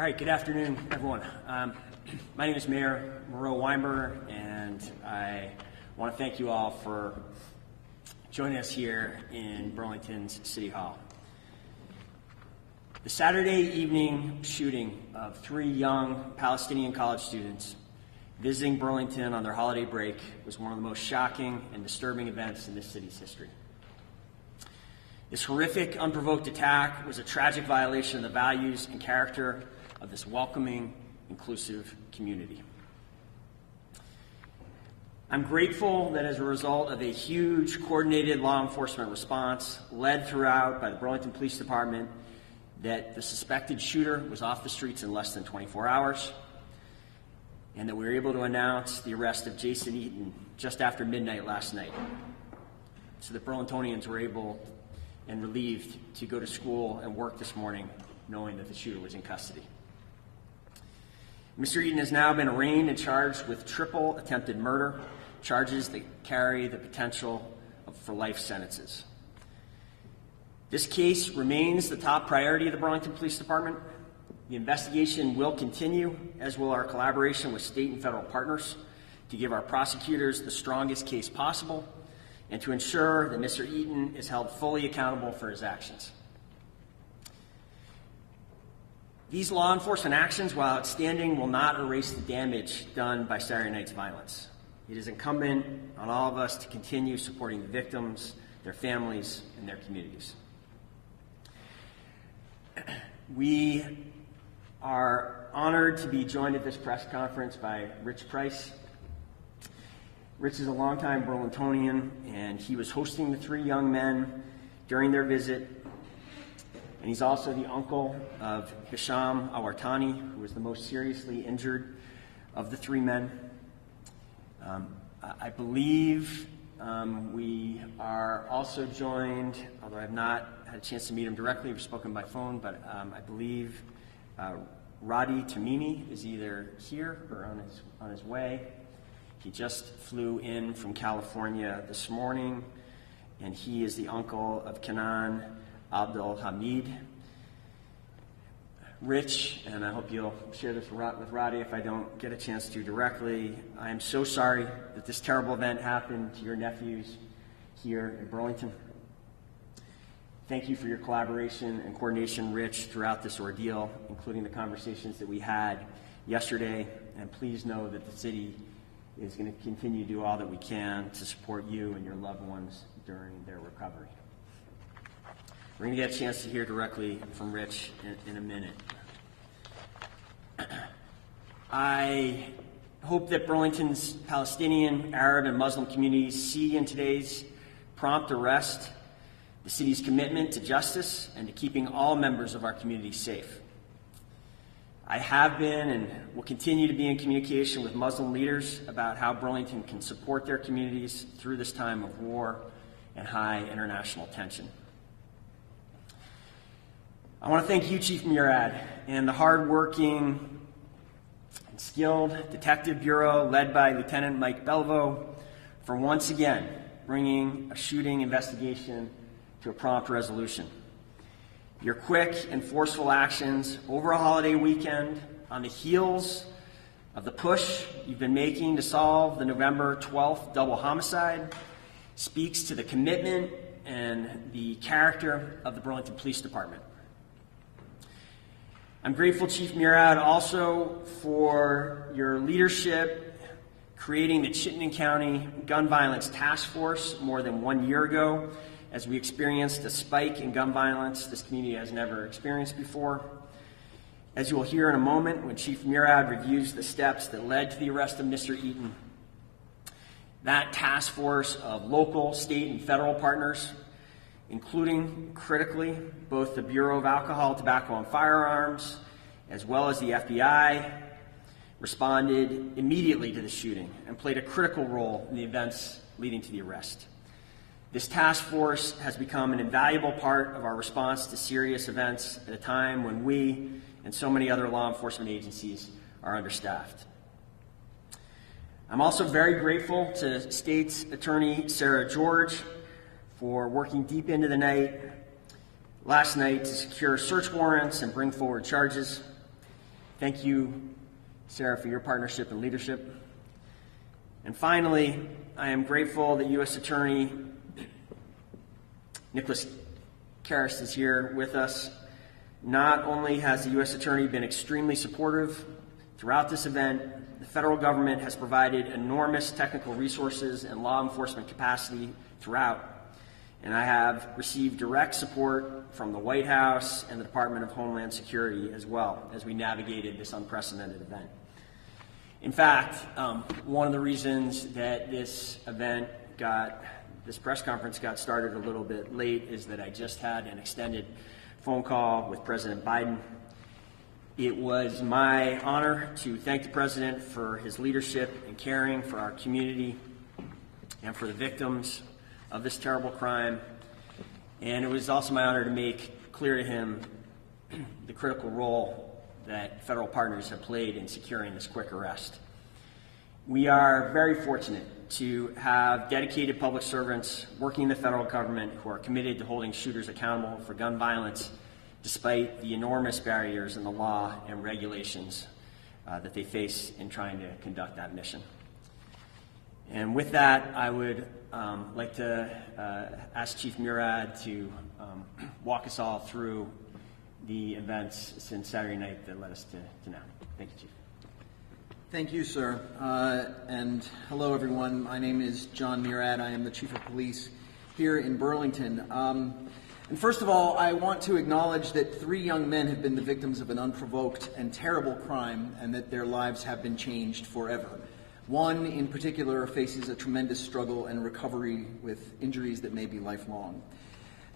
All right, good afternoon, everyone. My name is Mayor Moreau Weinberger, and I want to thank you all for joining us here in Burlington's City Hall. The Saturday evening shooting of 3 young Palestinian college students visiting Burlington on their holiday break was one of the most shocking and disturbing events in this city's history. This horrific, unprovoked attack was a tragic violation of the values and character of this welcoming, inclusive community. I'm grateful that as a result of a huge, coordinated law enforcement response led throughout by the Burlington Police Department, that the suspected shooter was off the streets in less than 24 hours, and that we were able to announce the arrest of Jason Eaton just after midnight last night, so that Burlingtonians were able and relieved to go to school and work this morning knowing that the shooter was in custody. Mr. Eaton has now been arraigned and charged with triple attempted murder, charges that carry the potential for life sentences. This case remains the top priority of the Burlington Police Department. The investigation will continue, as will our collaboration with state and federal partners, to give our prosecutors the strongest case possible and to ensure that Mr. Eaton is held fully accountable for his actions. These law enforcement actions, while outstanding, will not erase the damage done by Saturday night's violence. It is incumbent on all of us to continue supporting the victims, their families, and their communities. We are honored to be joined at this press conference by Rich Price. Rich is a longtime Burlingtonian, and he was hosting the 3 young men during their visit. And he's also the uncle of Hisham Awartani, who was the most seriously injured of the 3 men. I believe we are also joined, although I have not had a chance to meet him directly, we've spoken by phone, but I believe Radi Tamimi is either here or on his way. He just flew in from California this morning, and he is the uncle of Kenan Abdul Hamid. Rich, and I hope you'll share this with Roddy if I don't get a chance to directly, I am so sorry that this terrible event happened to your nephews here in Burlington. Thank you for your collaboration and coordination, Rich, throughout this ordeal, including the conversations that we had yesterday, and please know that the city is going to continue to do all that we can to support you and your loved ones during their recovery. We're going to get a chance to hear directly from Rich in a minute. I hope that Burlington's Palestinian, Arab, and Muslim communities see in today's prompt arrest the city's commitment to justice and to keeping all members of our community safe. I have been and will continue to be in communication with Muslim leaders about how Burlington can support their communities through this time of war and high international tension. I want to thank you, Chief Murad, and the hard-working and skilled Detective Bureau led by Lieutenant Mike Belvo for once again bringing a shooting investigation to a prompt resolution. Your quick and forceful actions over a holiday weekend on the heels of the push you've been making to solve the November 12th double homicide speaks to the commitment and the character of the Burlington Police Department. I'm grateful, Chief Murad, also for your leadership creating the Chittenden County Gun Violence Task Force more than 1 year ago, as we experienced a spike in gun violence this community has never experienced before. As you will hear in a moment when Chief Murad reviews the steps that led to the arrest of Mr. Eaton, that task force of local, state, and federal partners, including, critically, both the Bureau of Alcohol, Tobacco, and Firearms, as well as the FBI, responded immediately to the shooting and played a critical role in the events leading to the arrest. This task force has become an invaluable part of our response to serious events at a time when we and so many other law enforcement agencies are understaffed. I'm also very grateful to State's Attorney Sarah George for working deep into the night last night to secure search warrants and bring forward charges. Thank you, Sarah, for your partnership and leadership. And finally, I am grateful that U.S. Attorney Nicholas Karras is here with us. Not only has the U.S. Attorney been extremely supportive throughout this event, the federal government has provided enormous technical resources and law enforcement capacity throughout. And I have received direct support from the White House and the Department of Homeland Security as well as we navigated this unprecedented event. In fact, one of the reasons that this press conference got started a little bit late is that I just had an extended phone call with President Biden. It was my honor to thank the President for his leadership and caring for our community and for the victims of this terrible crime. And it was also my honor to make clear to him the critical role that federal partners have played in securing this quick arrest. We are very fortunate to have dedicated public servants working in the federal government who are committed to holding shooters accountable for gun violence despite the enormous barriers in the law and regulations that they face in trying to conduct that mission. And with that, I would like to ask Chief Murad to walk us all through the events since Saturday night that led us to now. Thank you, Chief. Thank you, sir. And hello, everyone. My name is John Murad. I am the Chief of Police here in Burlington. And first of all, I want to acknowledge that 3 young men have been the victims of an unprovoked and terrible crime, and that their lives have been changed forever. One in particular faces a tremendous struggle and recovery with injuries that may be lifelong.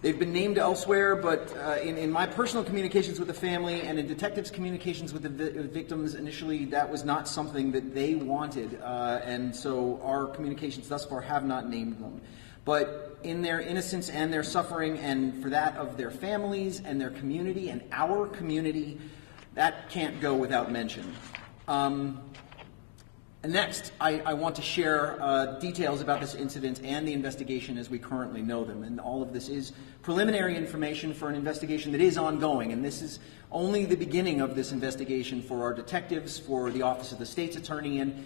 They've been named elsewhere, but in my personal communications with the family and in detectives' communications with the victims, initially that was not something that they wanted, and so our communications thus far have not named them. But in their innocence and their suffering, and for that of their families and their community and our community, that can't go without mention. And next, I want to share details about this incident and the investigation as we currently know them. And all of this is preliminary information for an investigation that is ongoing. And this is only the beginning of this investigation for our detectives, for the Office of the State's Attorney, and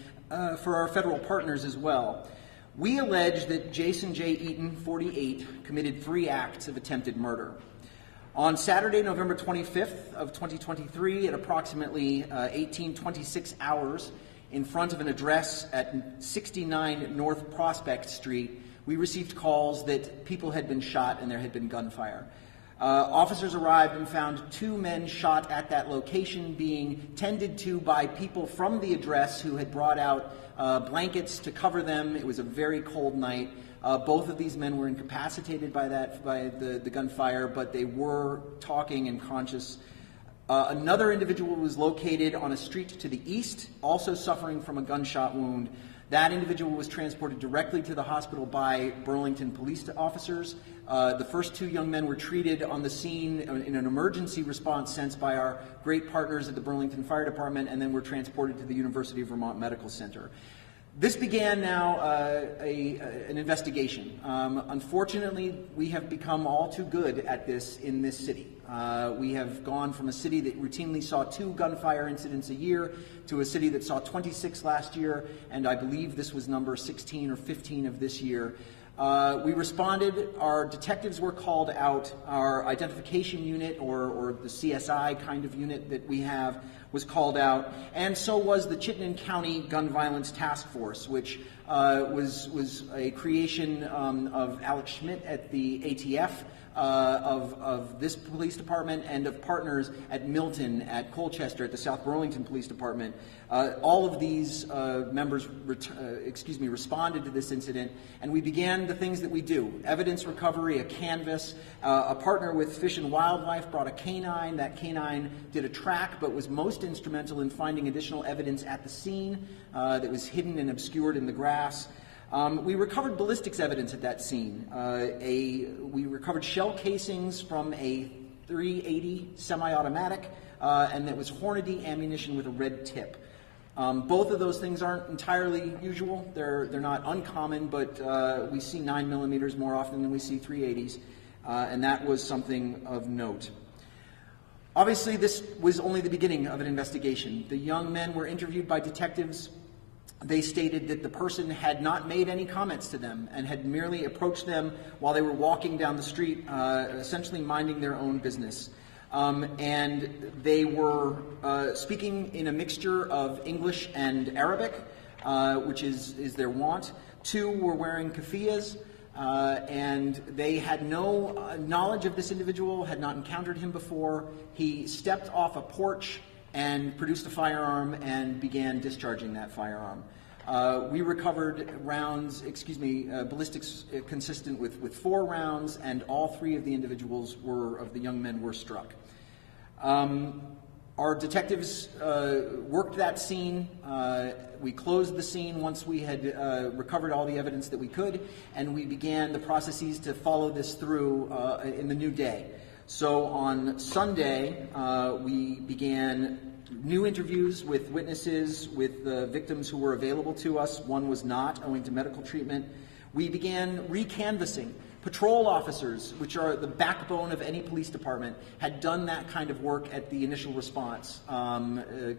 for our federal partners as well. We allege that Jason J. Eaton, 48, committed 3 acts of attempted murder. On Saturday, November 25th of 2023, at approximately 18:26 hours, in front of an address at 69 North Prospect Street, we received calls that people had been shot and there had been gunfire. Officers arrived and found 2 men shot at that location, being tended to by people from the address who had brought out blankets to cover them. It was a very cold night. Both of these men were incapacitated by the gunfire, but they were talking and conscious. Another individual was located on a street to the east, also suffering from a gunshot wound. That individual was transported directly to the hospital by Burlington police officers. The first 2 young men were treated on the scene in an emergency response sense by our great partners at the Burlington Fire Department, and then were transported to the University of Vermont Medical Center. This began now an investigation. Unfortunately, we have become all too good at this in this city. We have gone from a city that routinely saw 2 gunfire incidents a year to a city that saw 26 last year, and I believe this was number 16 or 15 of this year. We responded. Our detectives were called out. Our identification unit, or the CSI kind of unit that we have, was called out, and so was the Chittenden County Gun Violence Task Force, which was a creation of Alex Schmidt at the ATF, of this police department, and of partners at Milton, at Colchester, at the South Burlington Police Department. All of these members responded to this incident, and we began the things that we do: evidence recovery, a canvas. A partner with Fish and Wildlife brought a canine. That canine did a track, but was most instrumental in finding additional evidence at the scene that was hidden and obscured in the grass. We recovered ballistics evidence at that scene. We recovered shell casings from a .380 semi-automatic, and that was Hornady ammunition with a red tip. Both of those things aren't entirely usual. They're not uncommon, but we see 9mm more often than we see .380s, and that was something of note. Obviously, this was only the beginning of an investigation. The young men were interviewed by detectives. They stated that the person had not made any comments to them and had merely approached them while they were walking down the street, essentially minding their own business. And they were speaking in a mixture of English and Arabic, which is their wont. Two were wearing keffiyehs, and they had no knowledge of this individual, had not encountered him before. He stepped off a porch and produced a firearm and began discharging that firearm. We recovered ballistics consistent with 4 rounds, and all 3 of the individuals of the young men were struck. Our detectives worked that scene. We closed the scene once we had recovered all the evidence that we could, and we began the processes to follow this through in the new day. So on Sunday, we began new interviews with witnesses, with victims who were available to us. One was not, owing to medical treatment. We began recanvassing. Patrol officers, which are the backbone of any police department, had done that kind of work at the initial response.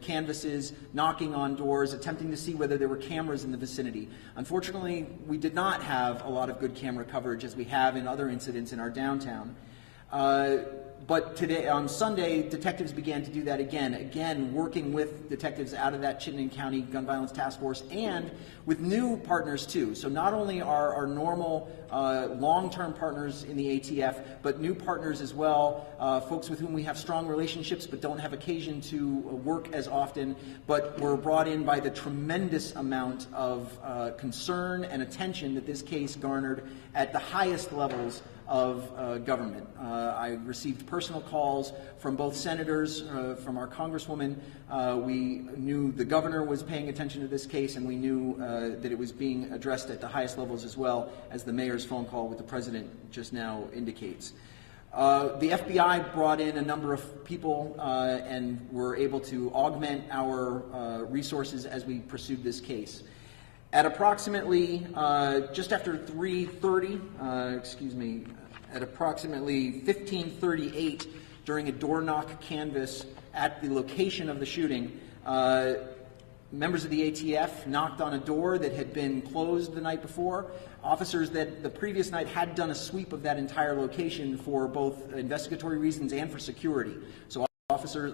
Canvasses, knocking on doors, attempting to see whether there were cameras in the vicinity. Unfortunately, we did not have a lot of good camera coverage as we have in other incidents in our downtown. But today, on Sunday, detectives began to do that again working with detectives out of that Chittenden County Gun Violence Task Force and with new partners too. So not only our normal long-term partners in the ATF, but new partners as well, folks with whom we have strong relationships but don't have occasion to work as often, but were brought in by the tremendous amount of concern and attention that this case garnered at the highest levels of government. I received personal calls from both senators, from our congresswoman. We knew the governor was paying attention to this case, and we knew that it was being addressed at the highest levels as well, as the mayor's phone call with the president just now indicates. The FBI brought in a number of people and were able to augment our resources as we pursued this case. At approximately just after 3:30, at approximately 15:38, during a door knock canvass at the location of the shooting, members of the ATF knocked on a door that had been closed the night before. Officers that the previous night had done a sweep of that entire location for both investigatory reasons and for security. So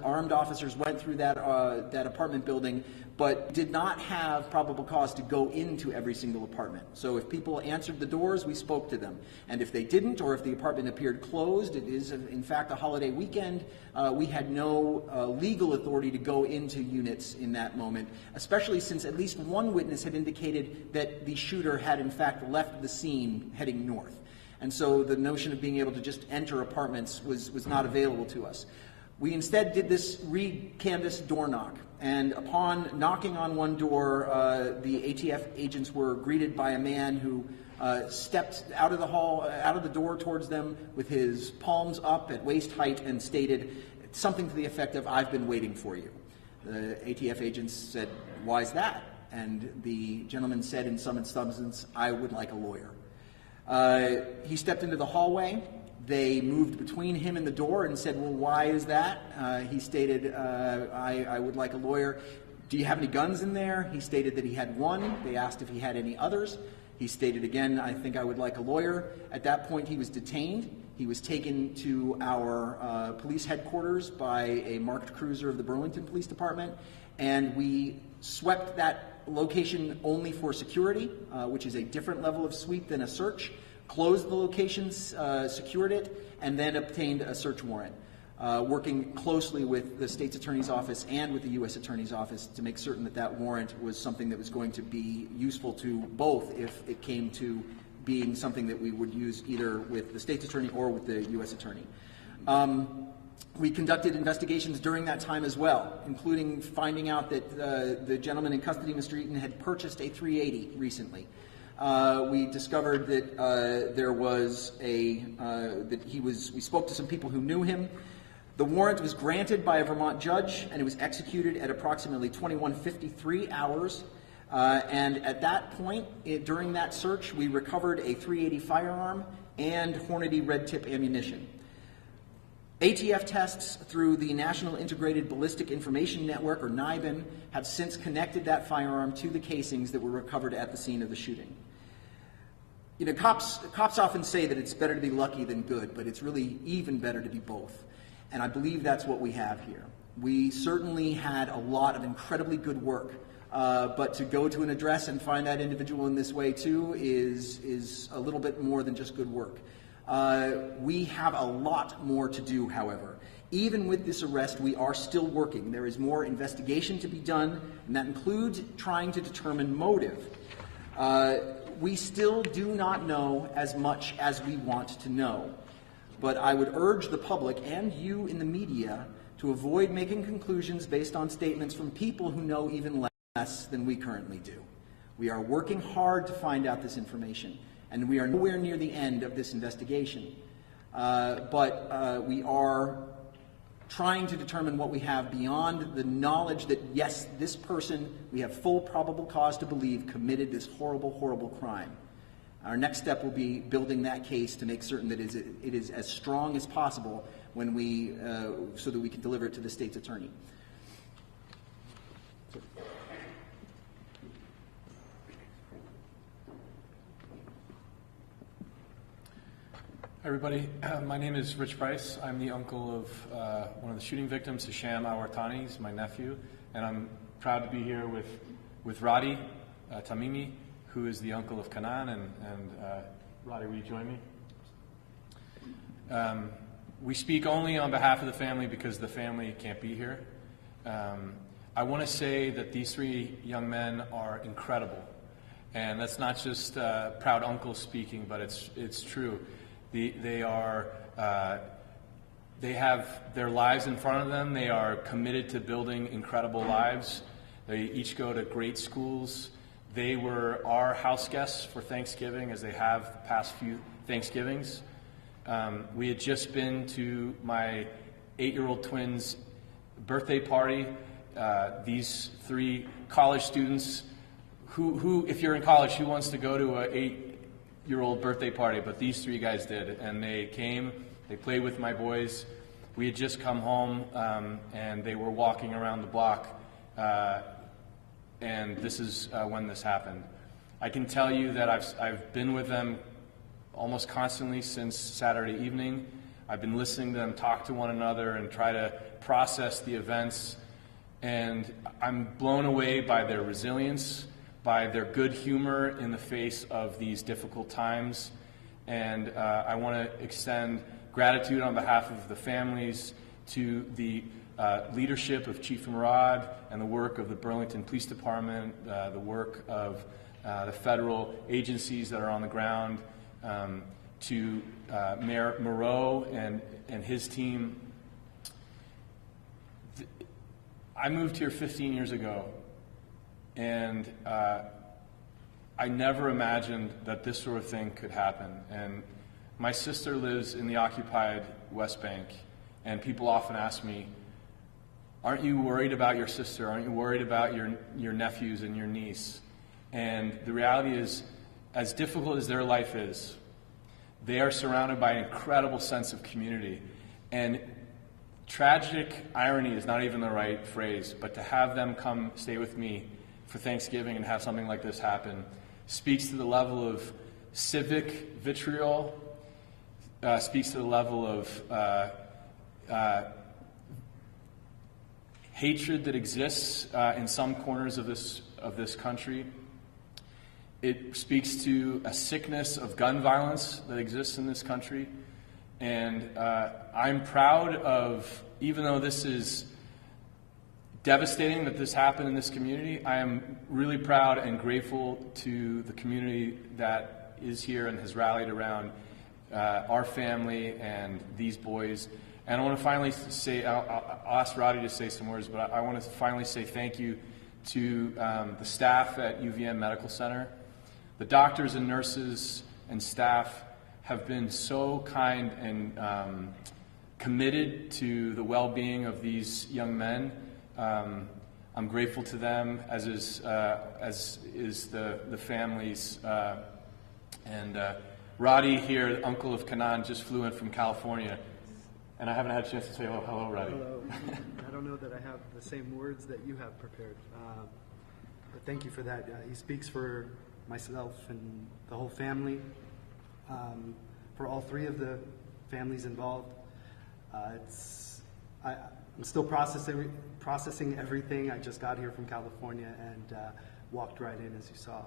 armed officers went through that apartment building, but did not have probable cause to go into every single apartment. So if people answered the doors, we spoke to them. And if they didn't, or if the apartment appeared closed, it is in fact a holiday weekend, we had no legal authority to go into units in that moment, especially since at least one witness had indicated that the shooter had in fact left the scene heading north. And so the notion of being able to just enter apartments was not available to us. We instead did this re-canvass door knock, and upon knocking on one door, the ATF agents were greeted by a man who stepped out of the door towards them with his palms up at waist height and stated something to the effect of, "I've been waiting for you." The ATF agents said, "Why is that?" And the gentleman said in some substance, "I would like a lawyer." He stepped into the hallway. They moved between him and the door and said, "Well, why is that?" He stated, I would like a lawyer. "Do you have any guns in there?" He stated that he had one. They asked if he had any others. He stated again, "I think I would like a lawyer." At that point, he was detained. He was taken to our police headquarters by a marked cruiser of the Burlington Police Department, and we swept that location only for security, which is a different level of sweep than a search. Closed the locations, secured it, and then obtained a search warrant, working closely with the state's attorney's office and with the U.S. attorney's office to make certain that that warrant was something that was going to be useful to both if it came to being something that we would use either with the state's attorney or with the U.S. attorney. We conducted investigations during that time as well, including finding out that the gentleman in custody, Mr. Eaton, had purchased a .380 recently. We discovered that there was we spoke to some people who knew him. The warrant was granted by a Vermont judge, and it was executed at approximately 21:53 hours. And at that point, during that search, we recovered a .380 firearm and Hornady red tip ammunition. ATF tests through the National Integrated Ballistic Information Network, or NIBIN, have since connected that firearm to the casings that were recovered at the scene of the shooting. You know, cops often say that it's better to be lucky than good, but it's really even better to be both. And I believe that's what we have here. We certainly had a lot of incredibly good work, but to go to an address and find that individual in this way too is a little bit more than just good work. We have a lot more to do, however. Even with this arrest, we are still working. There is more investigation to be done, and that includes trying to determine motive. We still do not know as much as we want to know, but I would urge the public and you in the media to avoid making conclusions based on statements from people who know even less than we currently do. We are working hard to find out this information, and we are nowhere near the end of this investigation. But we are trying to determine what we have beyond the knowledge that, yes, this person, we have full probable cause to believe, committed this horrible, horrible crime. Our next step will be building that case to make certain that it is as strong as possible when we, so that we can deliver it to the state's attorney. Hi everybody, my name is Rich Price. I'm the uncle of one of the shooting victims, Hisham Awartani. He's my nephew, and I'm proud to be here with Roddy Tamimi, who is the uncle of Kanan, and Roddy, will you join me? We speak only on behalf of the family because the family can't be here. I want to say that these three young men are incredible, and that's not just proud uncle speaking, but it's true. They have their lives in front of them. They are committed to building incredible lives. They each go to great schools. They were our house guests for Thanksgiving, as they have the past few Thanksgivings. We had just been to my 8-year-old twins' birthday party. These three college students, who, if you're in college, who wants to go to a 8-year-old birthday party? But these three guys did, and they came. They played with my boys. We had just come home, and they were walking around the block, and this is when this happened. I can tell you that I've been with them almost constantly since Saturday evening. I've been listening to them talk to one another and try to process the events, and I'm blown away by their resilience, by their good humor in the face of these difficult times. And I want to extend gratitude on behalf of the families to the leadership of Chief Murad and the work of the Burlington Police Department, the work of the federal agencies that are on the ground, to Mayor Moreau and his team. I moved here 15 years ago, and I never imagined that this sort of thing could happen. And my sister lives in the occupied West Bank, and people often ask me, aren't you worried about your sister? Aren't you worried about your nephews and your niece? And the reality is, as difficult as their life is, they are surrounded by an incredible sense of community. And tragic irony is not even the right phrase, but to have them come stay with me for Thanksgiving and have something like this happen speaks to the level of civic vitriol, speaks to the level of hatred that exists in some corners of this country. It speaks to a sickness of gun violence that exists in this country. And I'm proud of, even though this is devastating that this happened in this community, I am really proud and grateful to the community that is here and has rallied around our family and these boys. And I want to finally say, I'll ask Roddy to say some words, but I want to finally say thank you to the staff at UVM Medical Center. The doctors and nurses and staff have been so kind and committed to the well-being of these young men. I'm grateful to them, as is the families. And Roddy here, uncle of Kanan, just flew in from California. And I haven't had a chance to say hello, Roddy. Hello. I don't know that I have the same words that you have prepared, but thank you for that. He speaks for myself and the whole family, for all three of the families involved. I'm still processing everything. I just got here from California and walked right in, as you saw.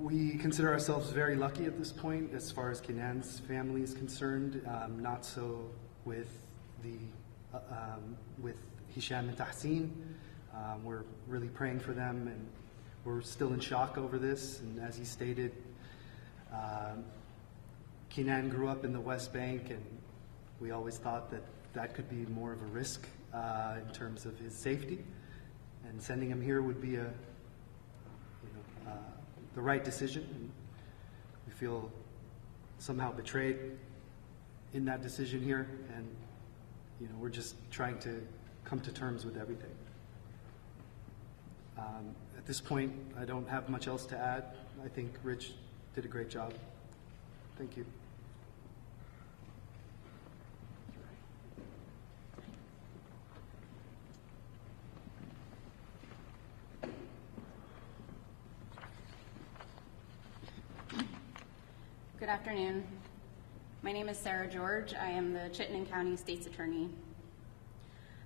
We consider ourselves very lucky at this point as far as Kenan's family is concerned, not so with with Hisham and Tahsin. We're really praying for them, and we're still in shock over this. And as he stated, Kenan grew up in the West Bank, and we always thought that that could be more of a risk in terms of his safety, and sending him here would be the right decision. And we feel somehow betrayed in that decision here, and we're just trying to come to terms with everything. At this point, I don't have much else to add. I think Rich did a great job. Thank you. Good afternoon. My name is Sarah George. I am the Chittenden County State's Attorney.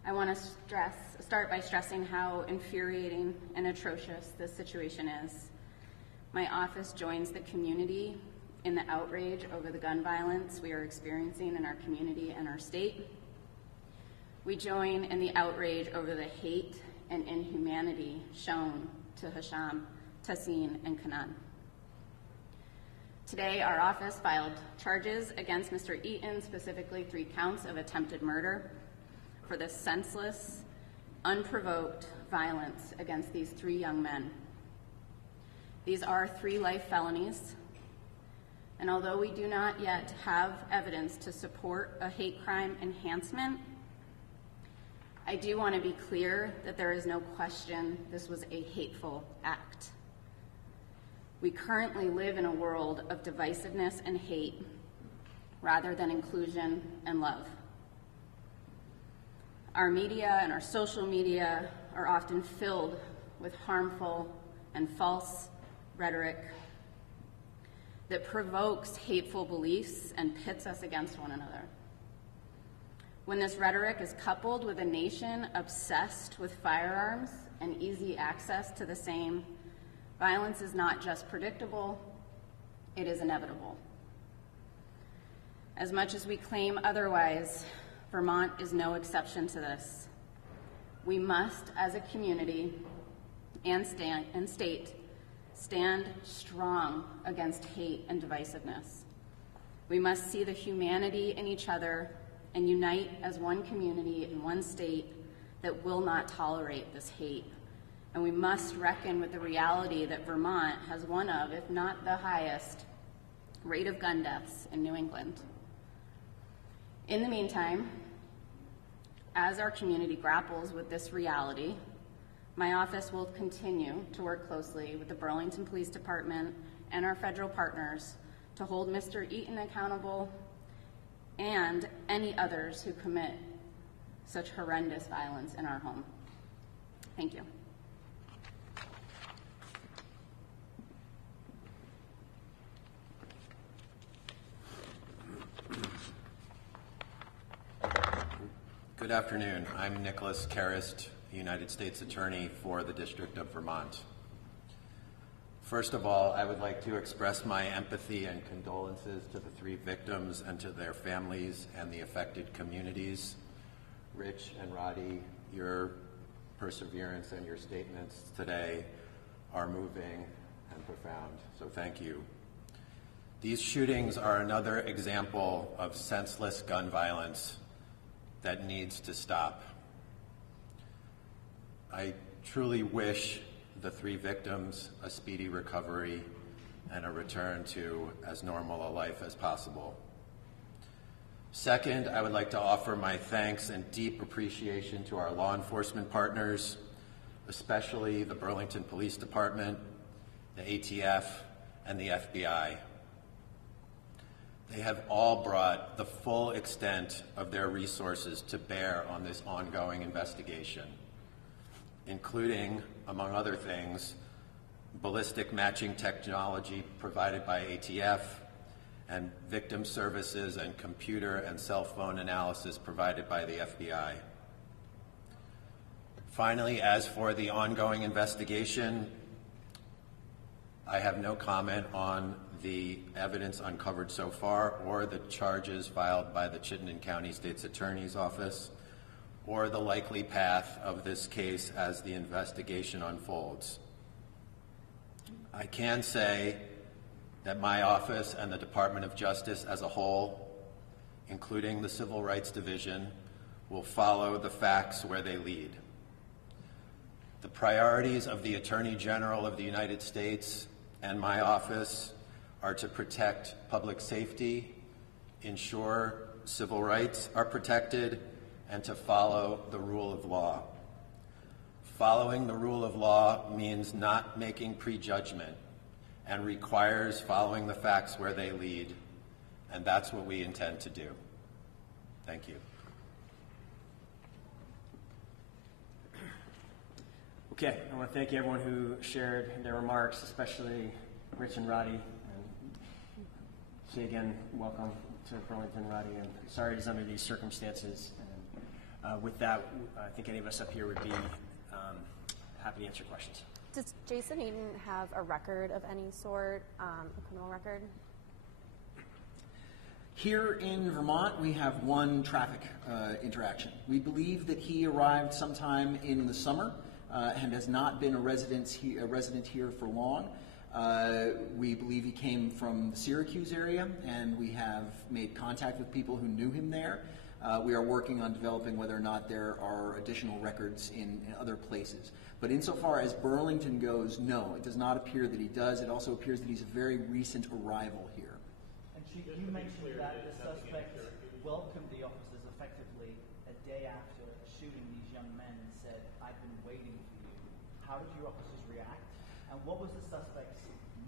I want to start by stressing how infuriating and atrocious this situation is. My office joins the community in the outrage over the gun violence we are experiencing in our community and our state. We join in the outrage over the hate and inhumanity shown to Hisham, Tahsin, and Kenan. Today, our office filed charges against Mr. Eaton, specifically 3 counts of attempted murder, for the senseless, unprovoked violence against these 3 young men. These are 3 life felonies, and although we do not yet have evidence to support a hate crime enhancement, I do want to be clear that there is no question this was a hateful act. We currently live in a world of divisiveness and hate rather than inclusion and love. Our media and our social media are often filled with harmful and false rhetoric that provokes hateful beliefs and pits us against one another. When this rhetoric is coupled with a nation obsessed with firearms and easy access to the same, violence is not just predictable, it is inevitable. As much as we claim otherwise, Vermont is no exception to this. We must, as a community and state, stand strong against hate and divisiveness. We must see the humanity in each other and unite as one community in one state that will not tolerate this hate. And we must reckon with the reality that Vermont has one of, if not the highest, rate of gun deaths in New England. In the meantime, as our community grapples with this reality, my office will continue to work closely with the Burlington Police Department and our federal partners to hold Mr. Eaton accountable and any others who commit such horrendous violence in our home. Thank you. Good afternoon. I'm Nicholas Karist, United States Attorney for the District of Vermont. First of all, I would like to express my empathy and condolences to the 3 victims and to their families and the affected communities. Rich and Roddy, your perseverance and your statements today are moving and profound, so thank you. These shootings are another example of senseless gun violence that needs to stop. I truly wish the 3 victims a speedy recovery and a return to as normal a life as possible. Second, I would like to offer my thanks and deep appreciation to our law enforcement partners, especially the Burlington Police Department, the ATF, and the FBI. They have all brought the full extent of their resources to bear on this ongoing investigation, including, among other things, ballistic matching technology provided by ATF, and victim services and computer and cell phone analysis provided by the FBI. Finally, as for the ongoing investigation, I have no comment on the evidence uncovered so far or the charges filed by the Chittenden County State's Attorney's Office or the likely path of this case as the investigation unfolds. I can say that my office and the Department of Justice as a whole, including the Civil Rights Division, will follow the facts where they lead. The priorities of the Attorney General of the United States and my office are to protect public safety, ensure civil rights are protected, and to follow the rule of law. Following the rule of law means not making prejudgment and requires following the facts where they lead, and that's what we intend to do. Thank you. Okay, I want to thank everyone who shared their remarks, especially Rich and Roddy. And say again, welcome to Burlington, Roddy. And sorry it is under these circumstances. And with that, I think any of us up here would be happy to answer questions. Does Jason Eaton have a record of any sort, a criminal record? Here in Vermont, we have one traffic interaction. We believe that he arrived sometime in the summer and has not been a resident here for long. We believe he came from the Syracuse area, and we have made contact with people who knew him there. We are working on developing whether or not there are additional records in other places. But insofar as Burlington goes, no, it does not appear that he does. It also appears that he's a very recent arrival here. And Chief, you mentioned that the suspect welcomed the officers effectively a day after shooting these young men and said, "I've been waiting for you." How did your officers react? And what was the suspect's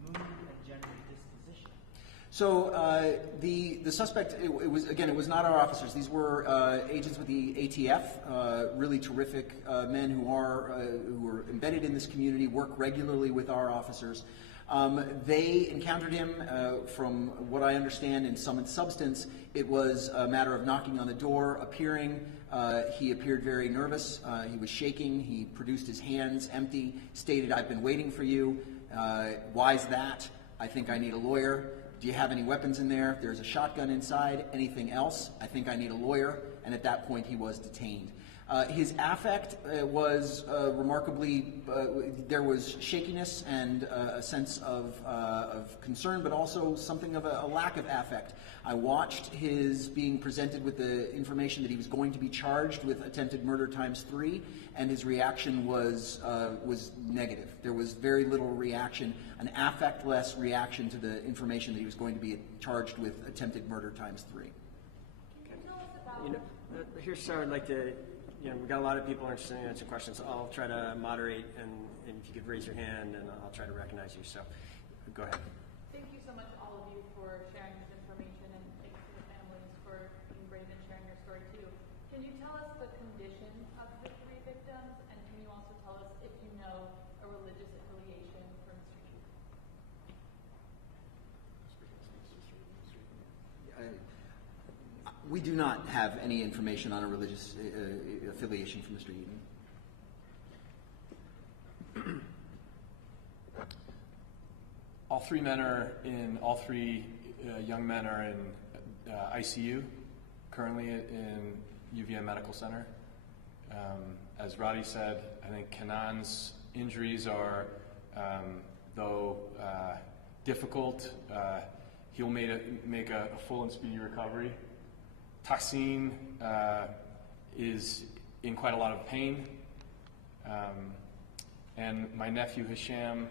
mood and general disposition? So the suspect, it was not our officers. These were agents with the ATF, really terrific men who are embedded in this community, work regularly with our officers. They encountered him, from what I understand, in sum and substance. It was a matter of knocking on the door, appearing. He appeared very nervous. He was shaking. He produced his hands empty, stated, "I've been waiting for you." Why's that? "I think I need a lawyer." "Do you have any weapons in there?" "There's a shotgun inside." "Anything else?" "I think I need a lawyer." And at that point, he was detained. His affect was remarkably, there was shakiness and a sense of concern, but also something of a lack of affect. I watched his being presented with the information that he was going to be charged with attempted murder ×3, and his reaction was negative. There was very little reaction, an affect-less reaction to the information that he was going to be charged with attempted murder ×3. Here's so I'd like to. We've got a lot of people interested in answering questions. I'll try to moderate, and if you could raise your hand, and I'll try to recognize you. So, go ahead. Thank you so much, all of you, for sharing this information, and thanks to the families for being brave and sharing your story too. Can you tell us the condition of the 3 victims, and can you also tell us if you know a religious affiliation for Mr. Eaton? We do not have any information on a religious affiliation for Mr. Eaton. All three young men are in ICU currently in UVM Medical Center. As Roddy said, I think Kanan's injuries are, though difficult, he'll make a full and speedy recovery. Tahsin is in quite a lot of pain, and my nephew Hisham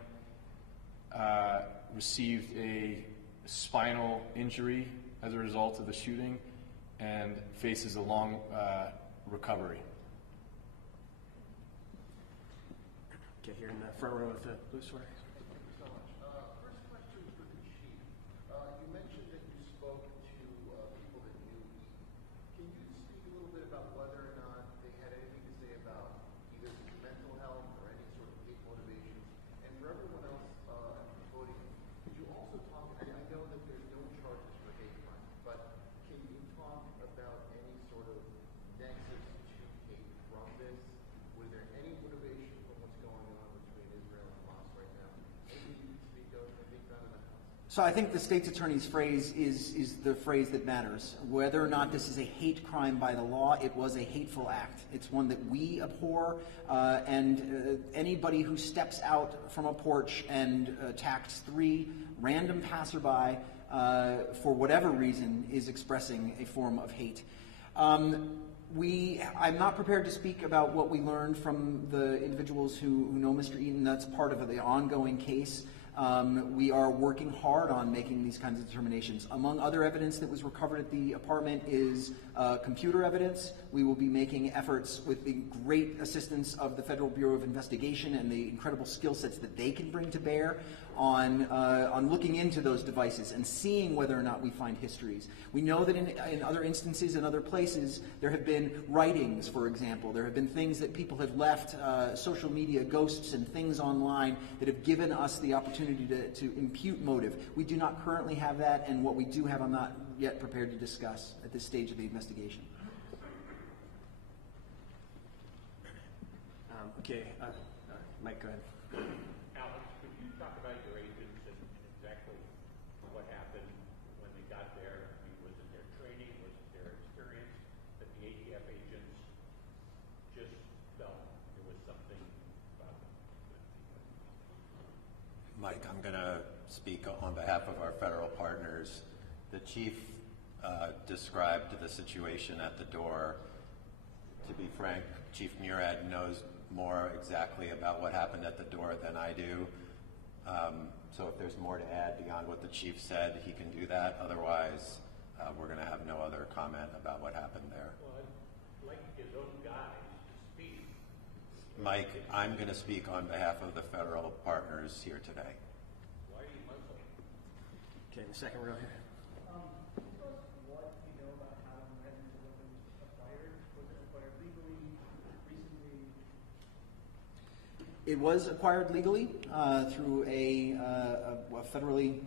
received a spinal injury as a result of the shooting and faces a long recovery. Okay, here in the front row with the blue sweater. Thank you so much. First question for the chief. You mentioned that you spoke So I think the state's attorney's phrase is the phrase that matters. Whether or not this is a hate crime by the law, it was a hateful act. It's one that we abhor, and anybody who steps out from a porch and attacks 3 random passerby for whatever reason is expressing a form of hate. I'm not prepared to speak about what we learned from the individuals who know Mr. Eaton. That's part of the ongoing case. We are working hard on making these kinds of determinations. Among other evidence that was recovered at the apartment is computer evidence. We will be making efforts with the great assistance of the Federal Bureau of Investigation and the incredible skill sets that they can bring to bear on looking into those devices and seeing whether or not we find histories. We know that in other instances, in other places, there have been writings, for example. There have been things that people have left, social media ghosts and things online that have given us the opportunity to impute motive. We do not currently have that, and what we do have I'm not yet prepared to discuss at this stage of the investigation. Mike, go ahead. Alex, could you talk about your agents and exactly what happened when they got there? I mean, was it their training? Was it their experience that the ATF agents just felt there was something about them? Mike, I'm going to speak on behalf of our federal partners. The chief described the situation at the door. To be frank, Chief Murad knows more exactly about what happened at the door than I do. So if there's more to add beyond what the chief said, he can do that. Otherwise, we're going to have no other comment about what happened there. Well, I'd like his own guys to speak. Mike, I'm going to speak on behalf of the federal partners here today. Why are you Muslim? Okay, the second row here. Tell us what you know about how the weapons was acquired. Was it acquired legally, recently? It was acquired legally through a federally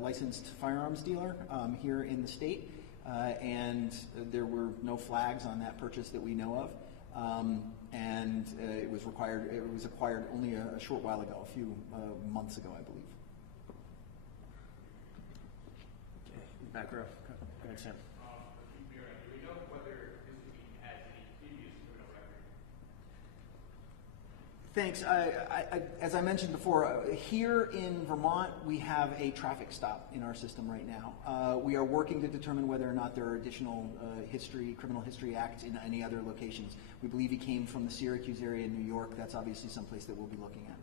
licensed firearms dealer here in the state, and there were no flags on that purchase that we know of. And it was acquired only a short while ago, a few months ago, I believe. Okay, back row. Go ahead, Sam. Do we know whether Mr. Eaton has any previous criminal record? Thanks. As I mentioned before, here in Vermont, we have a traffic stop in our system right now. We are working to determine whether or not there are additional criminal history acts in any other locations. We believe he came from the Syracuse area in New York. That's obviously someplace that we'll be looking at.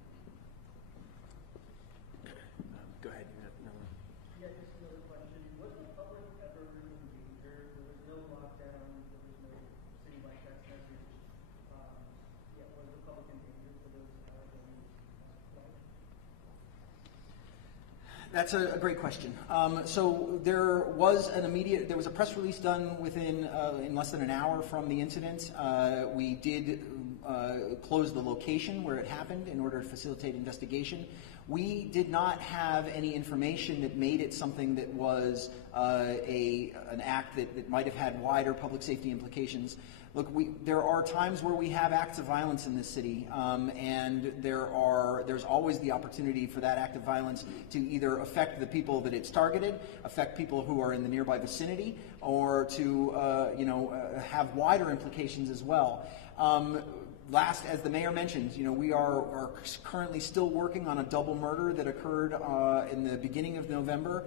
Go ahead. Yeah, just another question. Was the public ever in danger? There was no lockdown. There was no city-wide text message. Was the public in danger for those allegations? That's a great question. So there was a press release done in less than an hour from the incident. We did close the location where it happened in order to facilitate investigation. We did not have any information that made it something that was an act that might have had wider public safety implications. Look, there are times where we have acts of violence in this city, and there's always the opportunity for that act of violence to either affect the people that it's targeted, affect people who are in the nearby vicinity, or to have wider implications as well. Last, as the mayor mentioned, we are currently still working on a double murder that occurred in the beginning of November.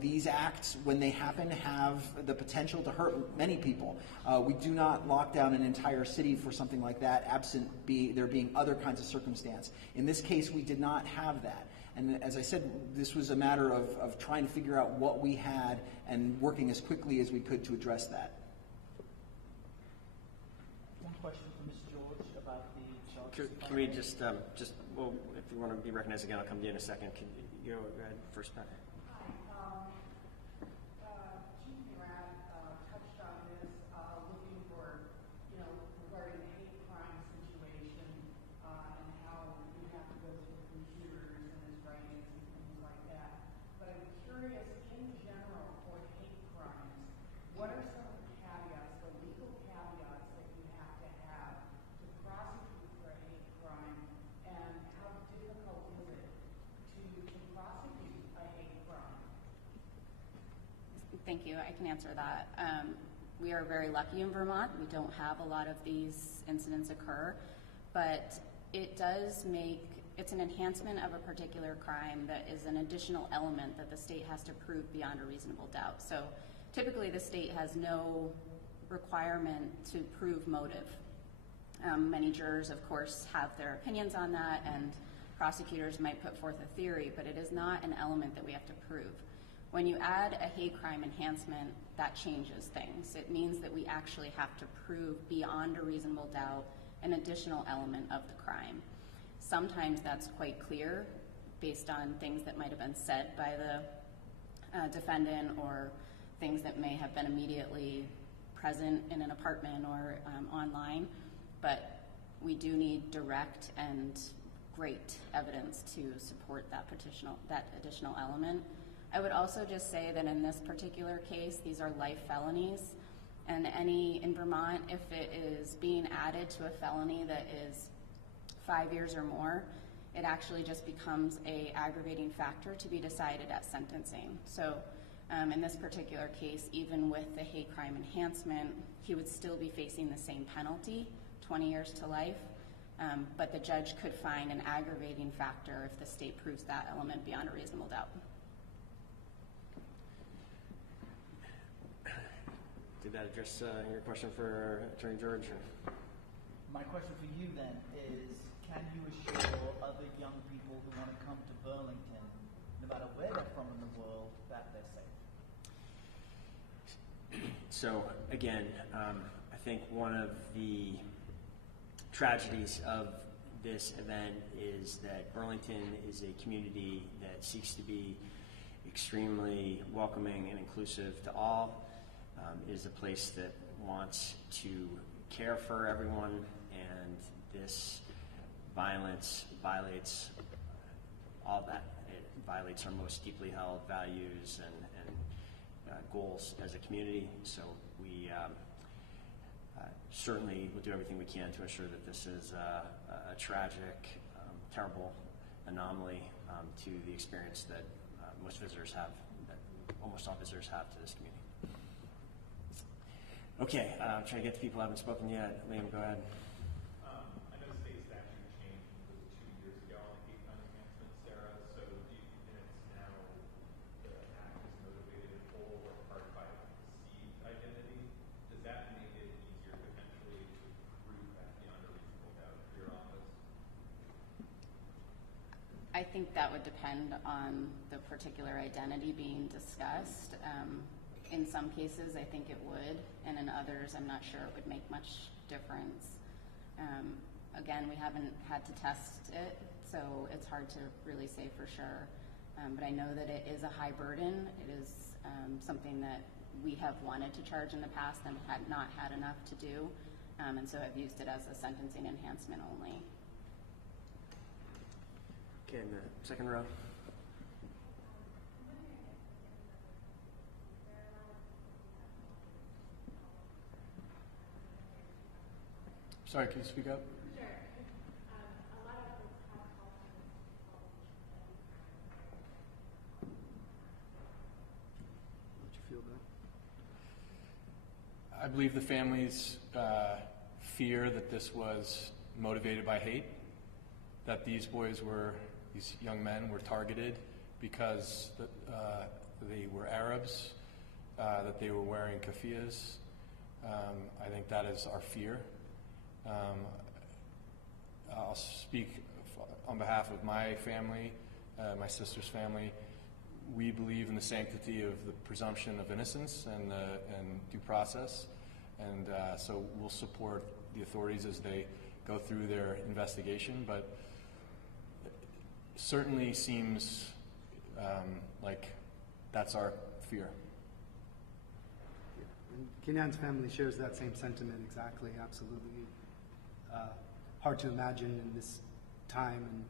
These acts, when they happen, have the potential to hurt many people. We do not lock down an entire city for something like that, absent there being other kinds of circumstance. In this case, we did not have that. And as I said, this was a matter of trying to figure out what we had and working as quickly as we could to address that. One question for Ms. George about the charges. Can we just well, if you want to be recognized again, I'll come to you in a second. Can you go ahead first, Pat? Chief Murad touched on this, looking for, regarding the hate crime situation and how you have to go through computers and his writings and things like that. But I'm curious, in general, for hate crimes, what are some of the caveats, the legal caveats that you have to prosecute for a hate crime, and how difficult is it to prosecute a hate thank you. I can answer that. We are very lucky in Vermont. We don't have a lot of these incidents occur, but it does make, it's an enhancement of a particular crime that is an additional element that the state has to prove beyond a reasonable doubt. So typically the state has no requirement to prove motive. Many jurors, of course, have their opinions on that, and prosecutors might put forth a theory, but it is not an element that we have to prove. When you add a hate crime enhancement, that changes things. It means that we actually have to prove beyond a reasonable doubt an additional element of the crime. Sometimes that's quite clear based on things that might have been said by the defendant or things that may have been immediately present in an apartment or online, but we do need direct and great evidence to support that additional element. I would also just say that in this particular case, these are life felonies, and in Vermont, if it is being added to a felony that is 5 years or more, it actually just becomes a aggravating factor to be decided at sentencing. So in this particular case, even with the hate crime enhancement, he would still be facing the same penalty, 20 years to life, but the judge could find an aggravating factor if the state proves that element beyond a reasonable doubt. Did that address your question for Attorney George? My question for you then is, can you assure other young people who want to come to Burlington, no matter where they're from in the world, that they're safe? So again, I think one of the tragedies of this event is that Burlington is a community that seeks to be extremely welcoming and inclusive to all. It is a place that wants to care for everyone, and this violence violates all that. It violates our most deeply held values and goals as a community. So we certainly will do everything we can to ensure that this is a tragic, terrible anomaly to the experience that most visitors have, that almost all visitors have to this community. Okay, I'm trying to get to people who haven't spoken yet. Liam, go ahead. I know the state statute changed 2 years ago on the hate crime enhancement, Sarah. So do you think it's now the act is motivated in whole or part by perceived identity? Does that make it easier potentially to prove that beyond a reasonable doubt for your office? I think that would depend on the particular identity being discussed. In some cases, I think it would, and in others, I'm not sure it would make much difference. Again, we haven't had to test it, so it's hard to really say for sure. But I know that it is a high burden. It is something that we have wanted to charge in the past and had not had enough to do, and so I've used it as a sentencing enhancement only. Okay, in the second row. Sorry, can you speak up? Sure. A lot of us have called How'd you feel about? I believe the families fear that this was motivated by hate, that these young men were targeted because they were Arabs, that they were wearing keffiyehs. I think that is our fear. I'll speak on behalf of my family, my sister's family. We believe in the sanctity of the presumption of innocence and due process, and so we'll support the authorities as they go through their investigation, but it certainly seems like that's our fear. And Kenan's family shares that same sentiment exactly, absolutely. Hard to imagine in this time and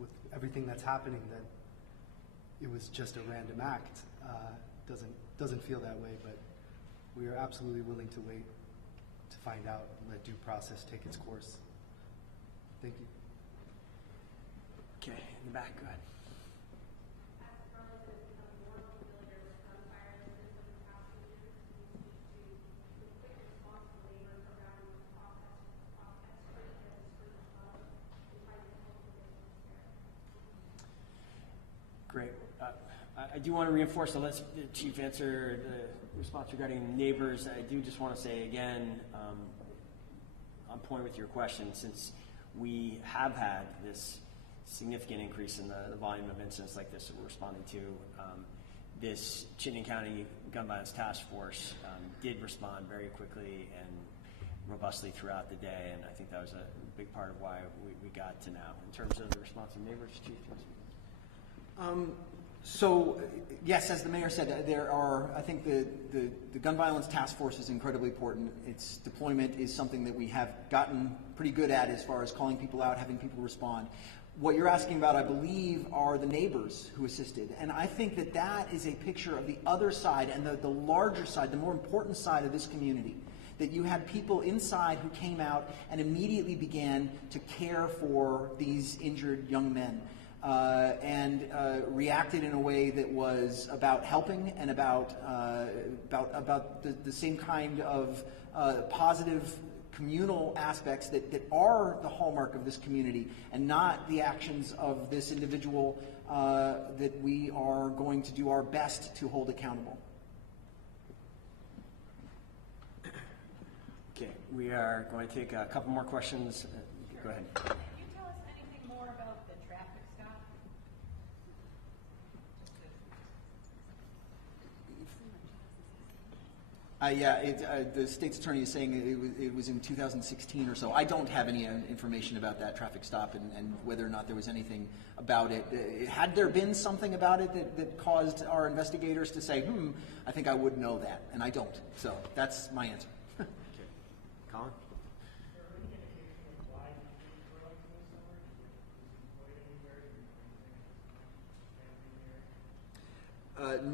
with everything that's happening that it was just a random act. Doesn't feel that way, but we are absolutely willing to wait to find out and let due process take its course. Thank you. Okay, in the back, go ahead. as Burlington has become more familiar with gunfire I do want to reinforce, so let the Chief answer the response regarding neighbors. I do just want to say again, on point with your question, since we have had this significant increase in the volume of incidents like this that we're responding to, this Chittenden County Gun Violence Task Force did respond very quickly and robustly throughout the day, and I think that was a big part of why we got to now. In terms of the response of neighbors, Chief, do you want to speak? So, yes, as the mayor said, there are, I think the Gun Violence Task Force is incredibly important. Its deployment is something that we have gotten pretty good at as far as calling people out, having people respond. What you're asking about, I believe, are the neighbors who assisted. And I think that that is a picture of the other side and the larger side, the more important side of this community. That you had people inside who came out and immediately began to care for these injured young men. And reacted in a way that was about helping and about the same kind of positive communal aspects that are the hallmark of this community, and not the actions of this individual that we are going to do our best to hold accountable. Okay, we are going to take a couple more questions. Go ahead. Can you tell us anything more about the traffic stop? The state's attorney is saying it was in 2016 or so. I don't have any information about that traffic stop and whether or not there was anything about it. Had there been something about it that caused our investigators to say, I think I would know that, and I don't. So that's my answer. Okay. Colin?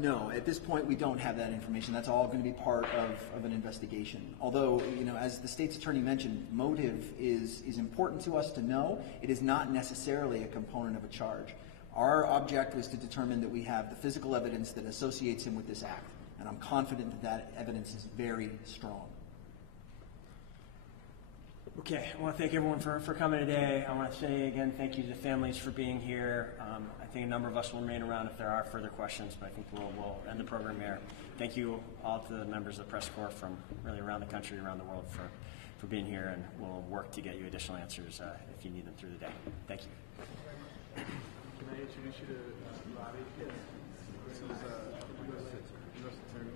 No, at this point we don't have that information. That's all going to be part of an investigation. Although, as the state's attorney mentioned, motive is important to us to know. It is not necessarily a component of a charge. Our object was to determine that we have the physical evidence that associates him with this act, and I'm confident that evidence is very strong. Okay, I want to thank everyone for coming today. I want to say again thank you to the families for being here. I think a number of us will remain around if there are further questions, but I think we'll end the program here. Thank you all to the members of the press corps from really around the country, around the world for being here, and we'll work to get you additional answers if you need them through the day. Thank you. Can I introduce you to Robbie? Yes. This is U.S. Attorney.